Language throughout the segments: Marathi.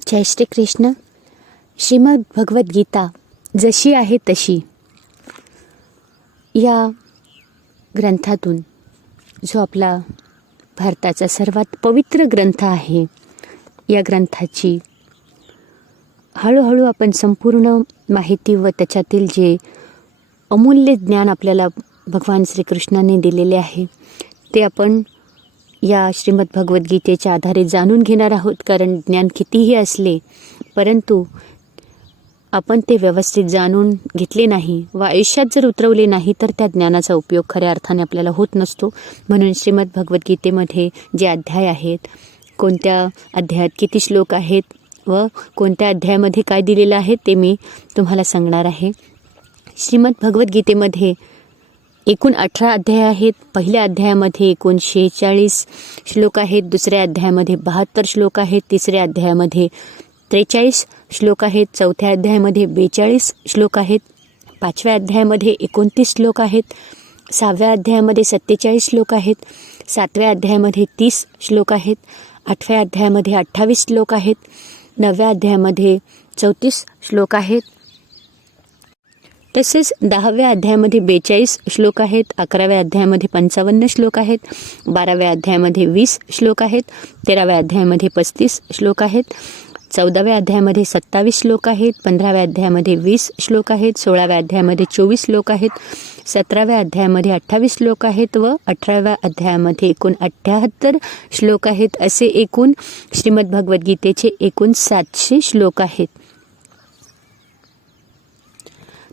जय श्री कृष्ण. श्रीमद भगवद्गीता जशी आहे तशी या ग्रंथातून, जो आपला भारताचा सर्वात पवित्र ग्रंथ आहे, या ग्रंथाची हळूहळू आपण संपूर्ण माहिती व त्याच्यातील जे अमूल्य ज्ञान आपल्याला भगवान श्रीकृष्णाने दिलेले आहे ते आपण या श्रीमद भगवद्गीतेच्या आधारे जाणून घेणार आहोत. कारण ज्ञान कितीही असले परंतु आपण ते व्यवस्थित जाणून घेतले नाही व आयुष्यात जर उतरवले नाही तर त्या ज्ञानाचा उपयोग खऱ्या अर्थाने आपल्याला होत नसतो. म्हणून श्रीमद भगवद्गीतेमध्ये जे अध्याय आहेत, कोणत्या अध्यायात किती श्लोक आहेत व कोणत्या अध्यायामध्ये काय दिलेलं आहे ते मी तुम्हाला सांगणार आहे. श्रीमद भगवद्गीतेमध्ये एकूण 18 अध्याय आहेत. पहिल्या अध्यायामध्ये एकूण 46 श्लोक आहेत, दुसऱ्या अध्यायामध्ये 72 श्लोक आहेत, तिसऱ्या अध्यायामध्ये 43 श्लोक आहेत, चौथ्या अध्यायामध्ये 42 श्लोक आहेत, पाचव्या अध्यायामध्ये 29 श्लोक आहेत, सहाव्या अध्यायामध्ये 47 श्लोक आहेत, सातव्या अध्यायामध्ये 30 श्लोक आहेत, आठव्या अध्यायामध्ये 28 श्लोक आहेत, नवव्या अध्यायामध्ये 34 श्लोक आहेत, तसेच 10व्या अध्यायामध्ये 42 श्लोक आहेत, 11व्या अध्यायामध्ये 55 श्लोक आहेत, 12व्या अध्यायामध्ये 20 श्लोक आहेत, 13व्या अध्यायामध्ये 35 श्लोक आहेत, 14व्या अध्यायामध्ये 27 श्लोक आहेत, 15व्या अध्यायामध्ये 20 श्लोक आहेत, 16व्या अध्यायामध्ये 24 श्लोक आहेत, 17व्या अध्यायामध्ये 28 श्लोक आहेत व 18व्या अध्यायामध्ये एकूण 78 श्लोक आहेत. असे एकूण श्रीमद भगवद्गीतेचे एकूण 700 श्लोक आहेत.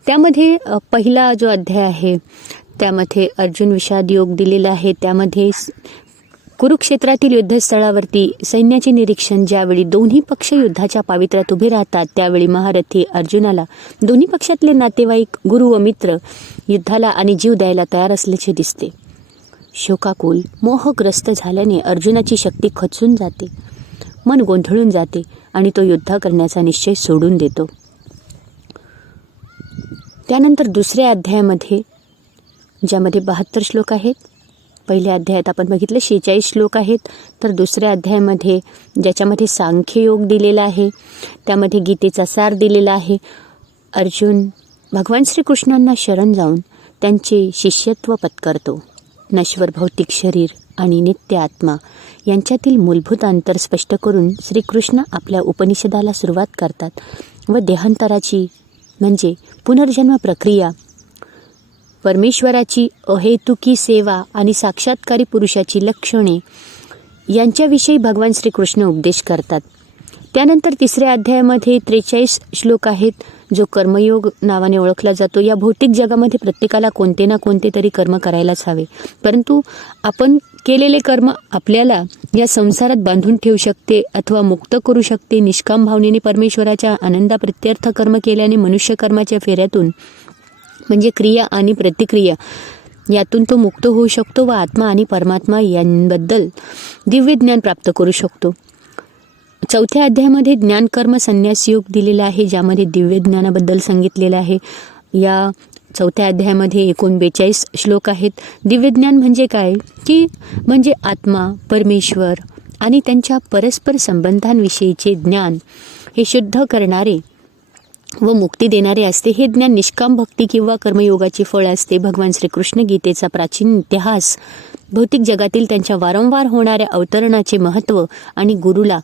त्यामध्ये पहिला जो अध्याय आहे त्यामध्ये अर्जुन विषाद योग दिलेला आहे. त्यामध्ये कुरुक्षेत्रातील युद्धस्थळावरती सैन्याचे निरीक्षण, ज्यावेळी दोन्ही पक्ष युद्धाच्या पावित्र्यात उभे राहतात त्यावेळी महारथी अर्जुनाला दोन्ही पक्षातले नातेवाईक, गुरु व मित्र युद्धाला आणि जीव द्यायला तयार असल्याचे दिसते. शोकाकुल, मोहग्रस्त झाल्याने अर्जुनाची शक्ती खचून जाते, मन गोंधळून जाते आणि तो युद्ध करण्याचा निश्चय सोडून देतो. त्यानंतर दुसऱ्या अध्यायामध्ये, ज्यामध्ये 72 श्लोक आहेत, पहिल्या अध्यायात आपण बघितलं 46 श्लोक आहेत, तर दुसऱ्या अध्यायामध्ये ज्याच्यामध्ये सांख्ययोग दिलेला आहे, त्यामध्ये गीतेचा सार दिलेला आहे. अर्जुन भगवान श्रीकृष्णांना शरण जाऊन त्यांचे शिष्यत्व पत्करतो. नश्वर भौतिक शरीर आणि नित्य आत्मा यांच्यातील मूलभूत अंतर स्पष्ट करून श्रीकृष्ण आपल्या उपनिषदाला सुरुवात करतात व देहांतराची म्हणजे पुनर्जन्म प्रक्रिया, परमेश्वराची अहेतुकी सेवा आणि साक्षात्कारी पुरुषाची लक्षणे यांच्याविषयी भगवान श्रीकृष्ण उपदेश करतात. त्यानंतर तिसऱ्या अध्यायामध्ये 43 श्लोक आहेत, जो कर्मयोग नावाने ओळखला जातो. या भौतिक जगामध्ये प्रत्येकाला कोणते ना कोणते तरी कर्म करायलाच हवे, परंतु आपण केलेले कर्म आपल्याला या संसारात बांधून ठेवू शकते अथवा मुक्त करू शकते. निष्काम भावनेने परमेश्वराच्या आनंदाप्रित्यर्थ कर्म केल्याने मनुष्य कर्माच्या फेऱ्यातून म्हणजे क्रिया आणि प्रतिक्रिया यातून तो मुक्त होऊ शकतो व आत्मा आणि परमात्मा यांबद्दल दिव्य ज्ञान प्राप्त करू शकतो. चौथ्या अध्यायामध्ये ज्ञान कर्म संन्यास योग दिलेला आहे, ज्यामध्ये दिव्य ज्ञानाबद्दल सांगितलेलं आहे. या चौथ्या अध्यायामध्ये एकूण 42 श्लोक आहेत. दिव्य ज्ञान म्हणजे काय, की म्हणजे आत्मा, परमेश्वर आणि त्यांच्या परस्पर संबंधांविषयीचे ज्ञान हे शुद्ध करणारे व मुक्ती देणारे असते. हे ज्ञान निष्काम भक्ती किंवा कर्मयोगाचे फळ असते. भगवान श्रीकृष्ण गीतेचा प्राचीन इतिहास, भौतिक जगातील त्यांच्या वारंवार होणाऱ्या अवतरणाचे महत्त्व आणि गुरुला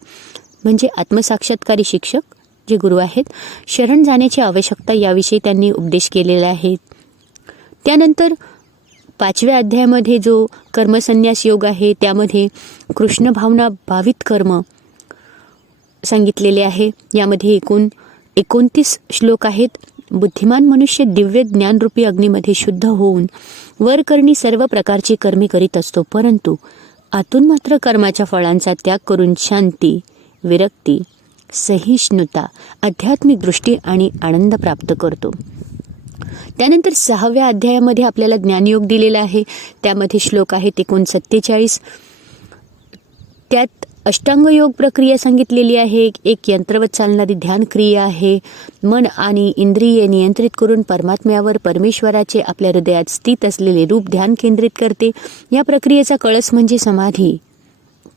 म्हणजे आत्मसाक्षात्कारी शिक्षक जे गुरु आहेत शरण जाण्याची आवश्यकता याविषयी त्यांनी उपदेश केलेला आहे. त्यानंतर 5व्या अध्यायामध्ये जो कर्मसन्यास योग आहे त्यामध्ये कृष्ण भावना भावित कर्म सांगितलेले आहे. यामध्ये एकूण 29 श्लोक आहेत. बुद्धिमान मनुष्य दिव्य ज्ञानरूपी अग्नीमध्ये शुद्ध होऊन वरकरणी सर्व प्रकारची कर्मे करीत असतो, परंतु आतून मात्र कर्माच्या फळांचा त्याग करून शांती, विरक्ती, सहिष्णुता, आध्यात्मिक दृष्टी आणि आनंद प्राप्त करतो. त्यानंतर 6व्या अध्यायामध्ये आपल्याला ज्ञानयोग दिलेला आहे. त्यामध्ये श्लोक आहेत एकूण 47. त्यात अष्टांग योग प्रक्रिया सांगितलेली आहे. एक यंत्रवत चालणारी ध्यान क्रिया आहे. मन आणि इंद्रिये नियंत्रित करून परमात्म्यावर परमेश्वराचे आपल्या हृदयात स्थित असलेले रूप ध्यान केंद्रित करते. या प्रक्रियेचा कळस म्हणजे समाधी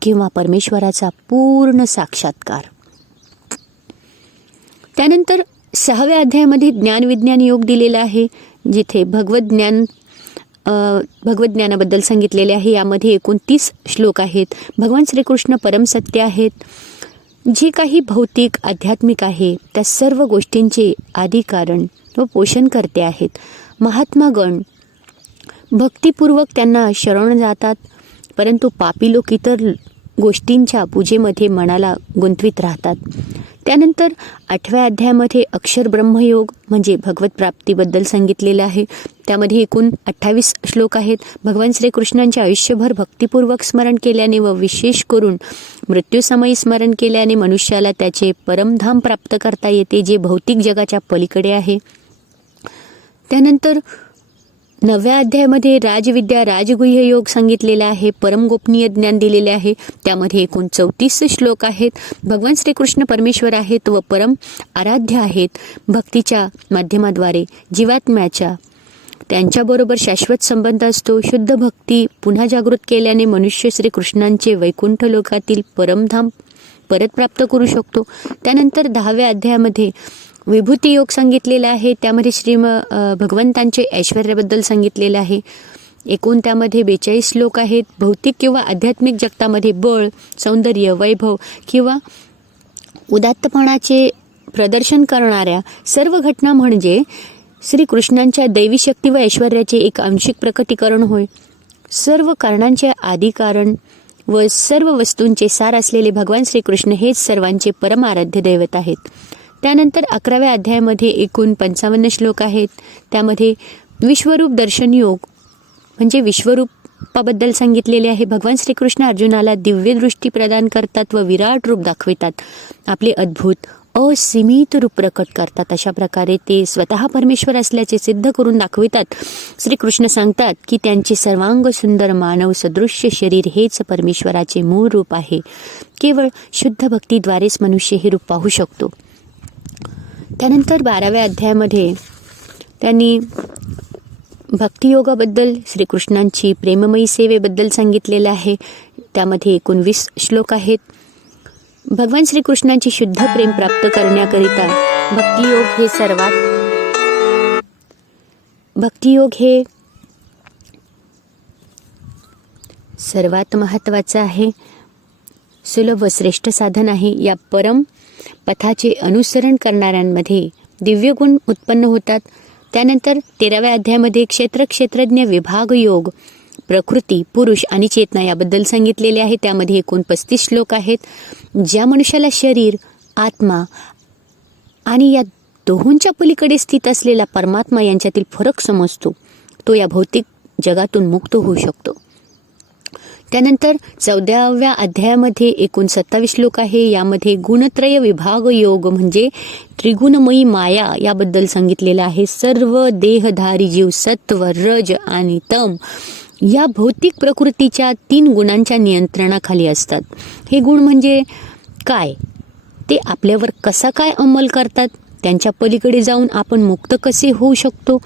किंवा परमेश्वराचा पूर्ण साक्षात्कार. त्यानंतर 6व्या अध्यायामध्ये ज्ञानविज्ञान योग दिलेला आहे, जिथे भगवत ज्ञानाबद्दल सांगितलेले आहे. यामध्ये एकूण 30 श्लोक आहेत. भगवान श्रीकृष्ण परमसत्य आहेत. जे काही भौतिक आध्यात्मिक आहे त्या सर्व गोष्टींचे आदी कारण व पोषण करते आहेत. महात्मागण भक्तिपूर्वक त्यांना शरण जातात, परंतु पापी लोक इतर गोष्टींच्या पूजेमध्ये मनाला गुंतवीत राहतात. त्यानंतर 8व्या अध्यायामध्ये अक्षर ब्रह्मयोग म्हणजे भगवत प्राप्तीबद्दल सांगितलेलं आहे. त्यामध्ये एकूण 28 श्लोक आहेत. भगवान श्रीकृष्णांचे आयुष्यभर भक्तिपूर्वक स्मरण केल्याने व विशेष करून मृत्यूसमयी स्मरण केल्याने मनुष्याला त्याचे परमधाम प्राप्त करता येते, जे भौतिक जगाच्या पलीकडे आहे. त्यानंतर 9व्या अध्यायामध्ये राजविद्या राजगुह्य योग सांगितलेला आहे. परम गोपनीय ज्ञान दिलेले आहे. त्यामध्ये एकूण 34 श्लोक आहेत. भगवान श्रीकृष्ण परमेश्वर आहेत व परम आराध्य आहेत. भक्तीच्या माध्यमाद्वारे जीवात्म्याच्या त्यांच्याबरोबर शाश्वत संबंध असतो. शुद्ध भक्ती पुन्हा जागृत केल्याने मनुष्य श्रीकृष्णांचे वैकुंठ लोकातील परमधाम परत प्राप्त करू शकतो. त्यानंतर 10व्या अध्यायामध्ये विभूती योग सांगितलेला आहे. त्यामध्ये भगवंतांचे ऐश्वर्याबद्दल सांगितलेलं आहे. एकूण त्यामध्ये 42 श्लोक आहेत. भौतिक किंवा आध्यात्मिक जगतामध्ये बळ, सौंदर्य, वैभव किंवा उदात्तपणाचे प्रदर्शन करणाऱ्या सर्व घटना म्हणजे श्रीकृष्णांच्या दैवी शक्ती व ऐश्वर्याचे एक आंशिक प्रकटीकरण होय. सर्व कारणांचे आदी कारण व सर्व वस्तूंचे सार असलेले भगवान श्रीकृष्ण हेच सर्वांचे परम आराध्य दैवत आहेत. त्यानंतर 11व्या अध्यायामध्ये एकूण 55 श्लोक आहेत. त्यामध्ये विश्वरूप दर्शन योग म्हणजे विश्वरूपाबद्दल सांगितलेले आहे. भगवान श्रीकृष्ण अर्जुनाला दिव्य दृष्टी प्रदान करतात व विराट रूप दाखवितात. आपले अद्भुत असीमित रूप प्रकट करतात. अशा प्रकारे ते स्वतः परमेश्वर असल्याचे सिद्ध करून दाखवितात. श्रीकृष्ण सांगतात की त्यांचे सर्वांग सुंदर मानव सदृश्य शरीर हेच परमेश्वराचे मूळ रूप आहे. केवळ शुद्ध भक्तीद्वारेच मनुष्य हे रूप पाहू शकतो. त्यानंतर 12व्या अध्यायामध्ये त्यांनी भक्तियोगाबद्दल श्रीकृष्णांची प्रेममयी सेवेबद्दल सांगितलेलं आहे. त्यामध्ये एकूण 20 श्लोक आहेत. भगवान श्रीकृष्णांचे शुद्ध प्रेम प्राप्त करण्याकरिता भक्तियोग हे सर्वात महत्त्वाचं आहे. सुलभ व श्रेष्ठ साधन आहे. या परम पथाचे अनुसरण करणाऱ्यांमध्ये दिव्य गुण उत्पन्न होतात. त्यानंतर 13व्या अध्यायामध्ये क्षेत्रज्ञ विभाग योग, प्रकृती, पुरुष आणि चेतना याबद्दल सांगितलेले आहे. त्यामध्ये एकूण 35 श्लोक आहेत. ज्या मनुष्याला शरीर, आत्मा आणि या दोहोंच्या पलीकडे स्थित असलेला परमात्मा यांच्यातील फरक समजतो, तो या भौतिक जगातून मुक्त होऊ शकतो. त्यानंतर 14व्या अध्यायामध्ये एकूण 27 श्लोक आहे. यामध्ये गुणत्रय विभाग योग म्हणजे त्रिगुणमयी माया याबद्दल सांगितलेलं आहे. सर्व देहधारी जीव सत्व, रज आणि तम या भौतिक प्रकृतीच्या 3 गुणांच्या नियंत्रणाखाली असतात. हे गुण म्हणजे काय, ते आपल्यावर कसा काय अंमल करतात, त्यांच्या पलीकडे जाऊन आपण मुक्त कसे होऊ शकतो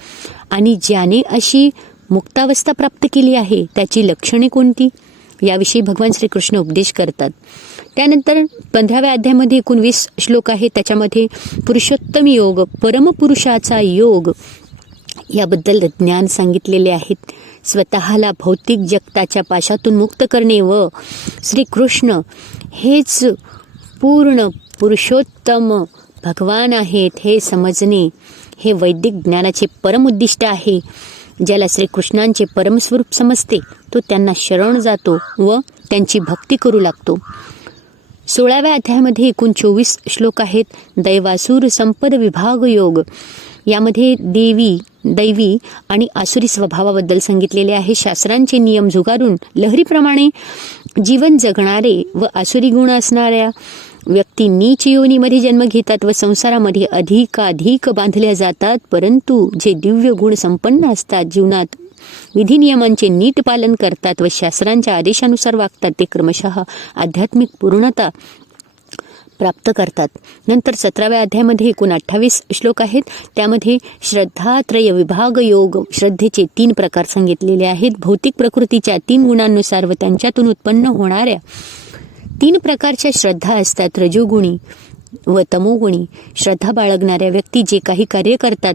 आणि ज्याने अशी मुक्तावस्था प्राप्त केली आहे त्याची लक्षणे कोणती याविषयी भगवान श्रीकृष्ण उपदेश करतात. त्यानंतर 15व्या अध्यायामध्ये एकूण 20 श्लोक आहेत. त्याच्यामध्ये पुरुषोत्तम योग, परमपुरुषाचा योग याबद्दल ज्ञान सांगितलेले आहेत. स्वतःला भौतिक जगताच्या पाशातून मुक्त करणे व श्रीकृष्ण हेच पूर्ण पुरुषोत्तम भगवान आहेत हे समजणे हे वैदिक ज्ञानाचे परम उद्दिष्ट आहे. ज्याला श्रीकृष्णांचे परमस्वरूप समजते तो त्यांना शरण जातो व त्यांची भक्ती करू लागतो. 16व्या अध्यायामध्ये एकूण 24 श्लोक आहेत. दैवासुर संपद विभाग योग यामध्ये दैवी आणि आसुरी स्वभावाबद्दल सांगितलेले आहे. शास्त्रांचे नियम झुगारून लहरीप्रमाणे जीवन जगणारे व आसुरी गुण असणाऱ्या व्यक्ती नीच योनीमध्ये जन्म घेतात व संसारामध्ये अधिकाधिक बांधल्या जातात. परंतु जे दिव्य गुण संपन्न असतात, जीवनात विधी नियमांचे नीट पालन करतात व शास्त्रांच्या आदेशानुसार वागतात, ते क्रमशः आध्यात्मिक पूर्णता प्राप्त करतात. नंतर 17व्या अध्यायामध्ये एकूण 28 श्लोक आहेत. त्यामध्ये श्रद्धात्रय विभाग योग, श्रद्धेचे 3 प्रकार सांगितलेले आहेत. भौतिक प्रकृतीच्या 3 गुणांनुसार व त्यांच्यातून उत्पन्न होणाऱ्या 3 प्रकारच्या श्रद्धा असतात. रजोगुणी, व तमोगुणी श्रद्धा बाळगणाऱ्या व्यक्ती जे काही कार्य करतात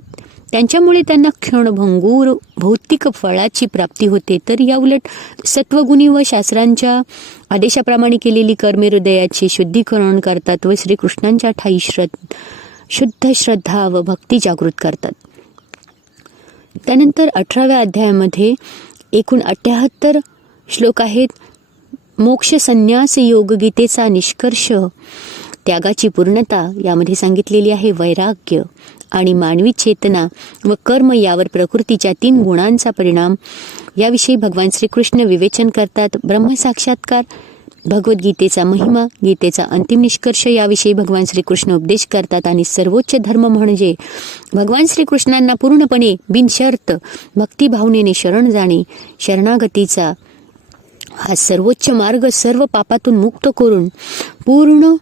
त्यांच्यामुळे त्यांना क्षणभंगूर भौतिक फळाची प्राप्ती होते, तर याउलट सत्वगुणी व शास्त्रांच्या आदेशाप्रमाणे केलेली कर्मे हृदयाचे शुद्धीकरण करतात व श्रीकृष्णांच्या ठायी शुद्ध श्रद्धा व भक्ती जागृत करतात. त्यानंतर 18व्या अध्यायामध्ये एकूण 78 श्लोक आहेत. मोक्ष संन्यास योग गीतेचा निष्कर्ष, त्यागाची पूर्णता यामध्ये सांगितलेली आहे. वैराग्य आणि मानवी चेतना व कर्म यावर प्रकृतीच्या 3 गुणांचा परिणाम याविषयी भगवान श्रीकृष्ण विवेचन करतात. ब्रह्मसाक्षात्कार, भगवद्गीतेचा महिमा, गीतेचा अंतिम निष्कर्ष याविषयी भगवान श्रीकृष्ण उपदेश करतात. आणि सर्वोच्च धर्म म्हणजे भगवान श्रीकृष्णांना पूर्णपणे बिनशर्त भक्तिभावनेने शरण जाणे. शरणागतीचा हा सर्वोच्च मार्ग सर्व पापातून मुक्त करून पूर्ण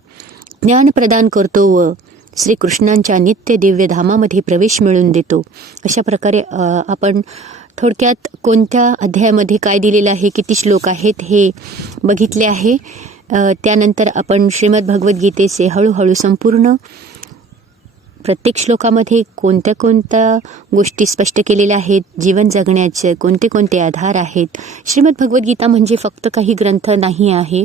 ज्ञान प्रदान करतो व श्रीकृष्णांच्या नित्य दिव्य धामामध्ये प्रवेश मिळवून देतो. अशा प्रकारे आपण थोडक्यात कोणत्या अध्यायामध्ये काय दिलेलं आहे, किती श्लोक आहेत हे बघितले आहे. त्यानंतर आपण श्रीमद भगवद्गीतेचे हळूहळू संपूर्ण प्रत्येक श्लोकामध्ये कोणत्या कोणत्या गोष्टी स्पष्ट केलेल्या आहेत, जीवन जगण्याचे कोणते कोणते आधार आहेत. श्रीमद भगवद्गीता म्हणजे फक्त काही ग्रंथ नाही आहे,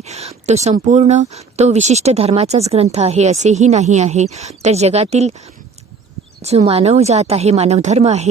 तो संपूर्ण तो विशिष्ट धर्माचाच ग्रंथ आहे असेही नाही आहे. तर जगातील जो मानव जात आहे, मानव धर्म आहे